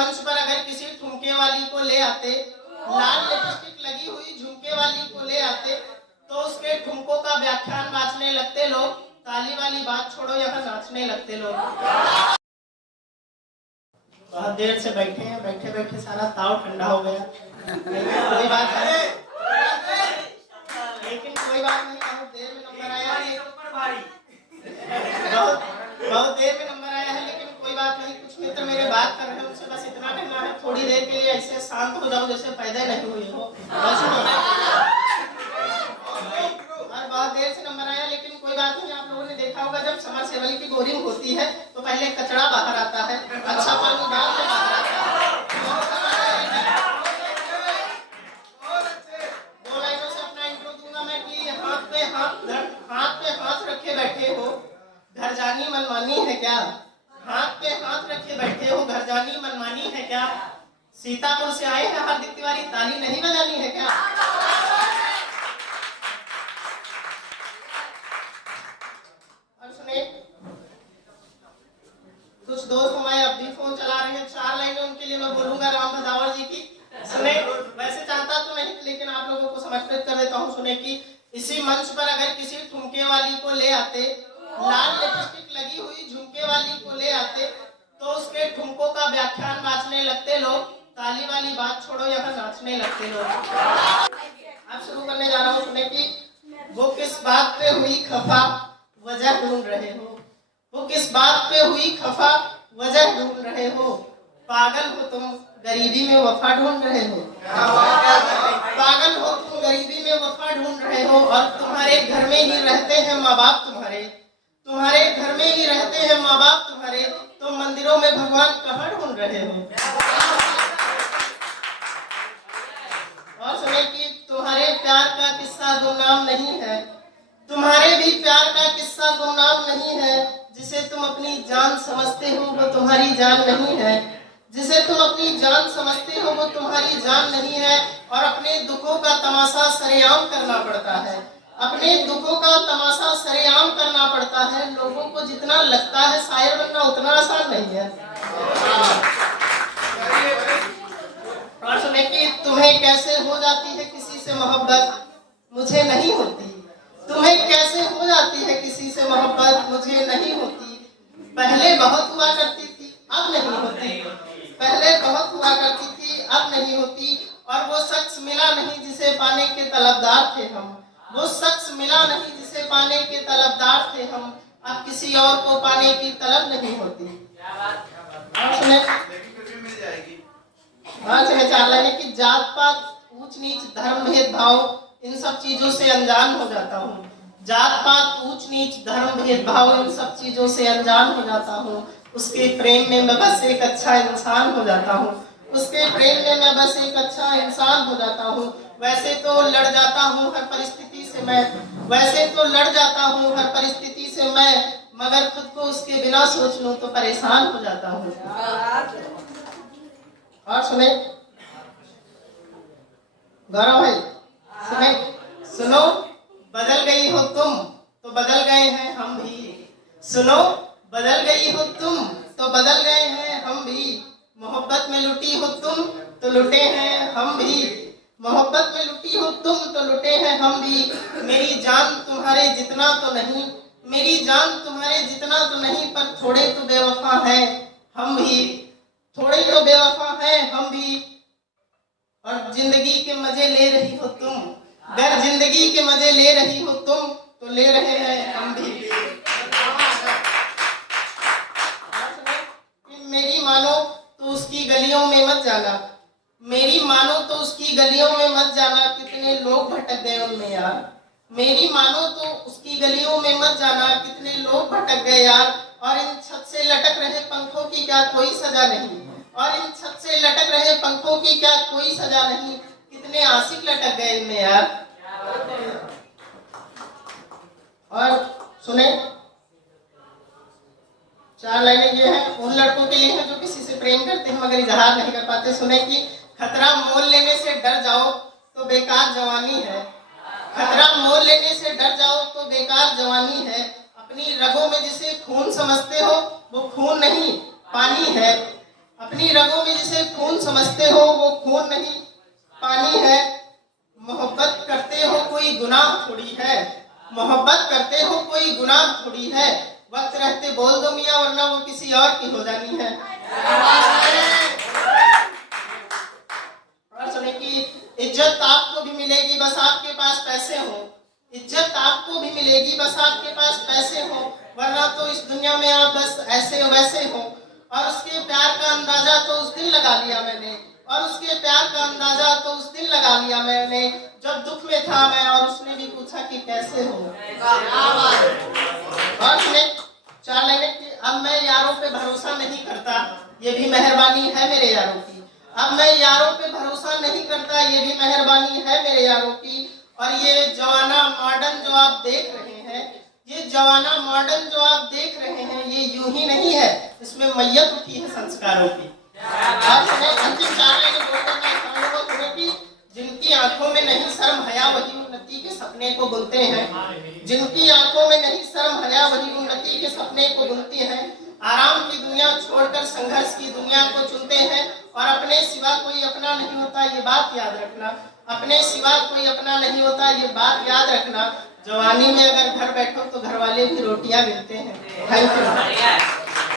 मंच पर अगर किसी ठुमके वाली को ले आते, लाल लिपस्टिक लगी हुई झुमके वाली को ले आते, तो उसके ठुमकों का व्याख्यान बांटने लगते लोग। ताली वाली बात छोड़ो, यहाँ नाचने लगते लोग। बहुत देर से बैठे हैं, बैठे बैठे सारा ताव ठंडा हो गया। कोई बात है, लेकिन कोई बात नहीं, बहुत देर में नंबर आया है, बहुत देर में नंबर आया है, लेकिन कोई बात नहीं। कुछ मित्र मेरे बात कर रहे हैं, उनसे बस इतना कहना है, थोड़ी देर के लिए ऐसे शांत हो जाओ जैसे पैदा नहीं हुए हो। और बहुत देर से नंबर आया, लेकिन कोई बात नहीं। आप लोगों ने देखा होगा, जब समरसेबल की बोरिंग होती है तो पहले कचरा बाहर आता है, अच्छा पानी डाल के बाहर आता है। दो लाइनों से अपना इंट्रो दूंगा मैं कि हाथ पे हाथ रखे बैठे हो, घर जानी मनमानी है क्या? हाथ पे हाथ रखे बैठे हो, घर जानी मनमानी है क्या? सीतापुर से आए हैं हार्दिक तिवारी, ताली नहीं बजानी है क्या? और सुने, कुछ दोस्त हमारे अब भी फोन चला रहे हैं, 4 लाइनें उनके लिए मैं बोलूंगा राम भदावर जी की। सुने, वैसे चाहता तो नहीं, लेकिन आप लोगों को समर्पित कर देता हूँ। सुने कि इसी मंच पर अगर किसी ठुमके वाली को ले आते, लाल लिपस्टिक लगी हुई झुमके वाली को ले आते, तो उसके ठुमकों का व्याख्यान बांटने लगते लोग। ताली वाली बात छोड़ो, यहाँ नाचने लगते लोग। अब शुरू करने जा रहा हूँ। सुने कि वो किस बात पे हुई खफा, वजह ढूंढ रहे हो। वो किस बात पे हुई खफा, वजह ढूंढ रहे हो। पागल हो तुम, गरीबी में वफा ढूंढ रहे हो। पागल हो तुम, गरीबी में वफा ढूंढ रहे हो। और तुम्हारे घर में ही रहते हैं माँ बाप तुम्हारे, तुम्हारे घर में ही रहते हैं माँ बाप तुम्हारे, तो मंदिरों में भगवान कहाँ ढूंढ रहे हो। और सुने कि तुम्हारे प्यार का किस्सा गुमनाम नहीं है, तुम्हारे भी प्यार का किस्सा गुमनाम नहीं है। जिसे तुम अपनी जान समझते हो वो तुम्हारी जान नहीं है, जिसे तुम अपनी जान समझते हो वो तुम्हारी जान नहीं है। और अपने दुखों का तमाशा सरेआम करना पड़ता है, अपने दुखों का तमाशा सरेआम करना पड़ता है। लोगों को जितना लगता है शायर बनना उतना आसान नहीं है। और सुने कि तुम्हें कैसे हो जाती है किसी से मोहब्बत, मुझे नहीं होती। तुम्हें कैसे हो जाती है किसी से मोहब्बत, मुझे नहीं होती। पहले बहुत हुआ करती थी, अब नहीं होती। पहले बहुत हुआ करती थी, अब नहीं होती। और वो शख्स मिला नहीं जिसे पाने के तलबदार थे हम, वो शख्स मिला नहीं जिसे पाने के तलबदार थे हम। अब किसी और को पाने की तलब नहीं होती। और सुने, चार लाइनें कि जात पात, ऊंच नीच, धर्म भेदभाव, इन सब चीजों से अनजान हो जाता हूँ। जात पात, ऊंच नीच, धर्म भेदभाव, इन सब चीजों से अनजान हो जाता हूँ। उसके प्रेम में मैं बस एक अच्छा इंसान हो जाता हूँ, उसके प्रेम में मैं बस एक अच्छा इंसान हो जाता हूँ। वैसे तो लड़ जाता हूँ हर परिस्थिति से मैं, वैसे तो लड़ जाता हूँ हर परिस्थिति से मैं, मगर खुद को उसके बिना सोच लूं तो परेशान हो जाता हूँ। और सुने गौरव भाई, सुने, सुनो, बदल गई हो तुम तो बदल गए हैं हम भी। सुनो, बदल गई हो तुम तो बदल गए हैं हम भी। मोहब्बत में लुटी हो तुम तो लुटे हैं हम भी। मोहब्बत में लुटी हो तुम तो लुटे हैं हम भी। मेरी जान तुम्हारे जितना तो नहीं, मेरी जान तुम्हारे जितना तो नहीं, पर थोड़े तो बेवफा है हम भी, थोड़े तो बेवफा है हम भी। और जिंदगी के मजे ले रही हो तुम, अगर जिंदगी के मजे ले रही हो तुम तो ले रहे हैं हम भी। मेरी मानो तो उसकी गलियों में मत जाना, मेरी मानो तो उसकी गलियों में मत जाना, कितने लोग भटक गए उनमें यार। मेरी मानो तो उसकी गलियों में मत जाना, कितने लोग भटक गए यार। और इन छत से लटक रहे पंखों की क्या कोई सजा नहीं, और इन छत से लटक रहे पंखों की क्या कोई सजा नहीं, कितने आशिक लटक गए इनमें यार। और सुने, 4 लाइनें ये हैं, उन लड़कों के लिए हैं जो किसी से प्रेम करते हैं मगर इजहार नहीं कर पाते। सुने कि खतरा मोल लेने से डर जाओ तो बेकार जवानी है, खतरा मोल लेने से डर जाओ तो बेकार जवानी है। अपनी रगों में जिसे खून समझते हो वो खून नहीं पानी है, अपनी रगों में जिसे खून समझते हो वो खून नहीं पानी है। मोहब्बत करते हो कोई गुनाह थोड़ी है, मोहब्बत करते हो कोई गुनाह थोड़ी है। वक्त रहते बोल दो मियाँ वरना वो किसी और की हो जानी है। और सुने कि इज्जत आपको भी मिलेगी बस आपके पास पैसे हो, इज्जत आपको भी मिलेगी बस आपके पास पैसे हो, वरना तो इस दुनिया में आप बस ऐसे वैसे हो। और उसके प्यार का अंदाजा तो उस दिन लगा लिया मैंने, और उसके प्यार का अंदाजा तो उस दिन लगा लिया मैंने जब दुख में था मैं और उसने भी पूछा कि कैसे हो। और उसने 4 लाइनें कि अब मैं यारों पे भरोसा नहीं करता, ये भी मेहरबानी है मेरे यारों की। अब मैं यारों पे भरोसा नहीं करता, ये भी मेहरबानी है मेरे यारों की। और ये जवाना मॉडर्न जो आप देख रहे हैं, ये जवाना मॉडर्न जो आप देख रहे हैं, ये यूं ही नहीं है, इसमें मैयत उठी है संस्कारों की। और अंतिम 4 लाइनें बोलकर मैं कहूँगा तुम्हें कि जिनकी आंखों में नहीं शर्म हया वही उन्नति के सपने को बुनते हैं, जिनकी आंखों में नहीं शर्म हया वही उन्नति के सपने को बुनती हैं। आराम की दुनिया छोड़कर संघर्ष की दुनिया को चुनते हैं, और अपने सिवा कोई अपना नहीं होता ये बात याद रखना, अपने सिवा कोई अपना नहीं होता ये बात याद रखना। जवानी में अगर घर बैठो तो घर वाले भी रोटियां गिनते हैं। Thank you.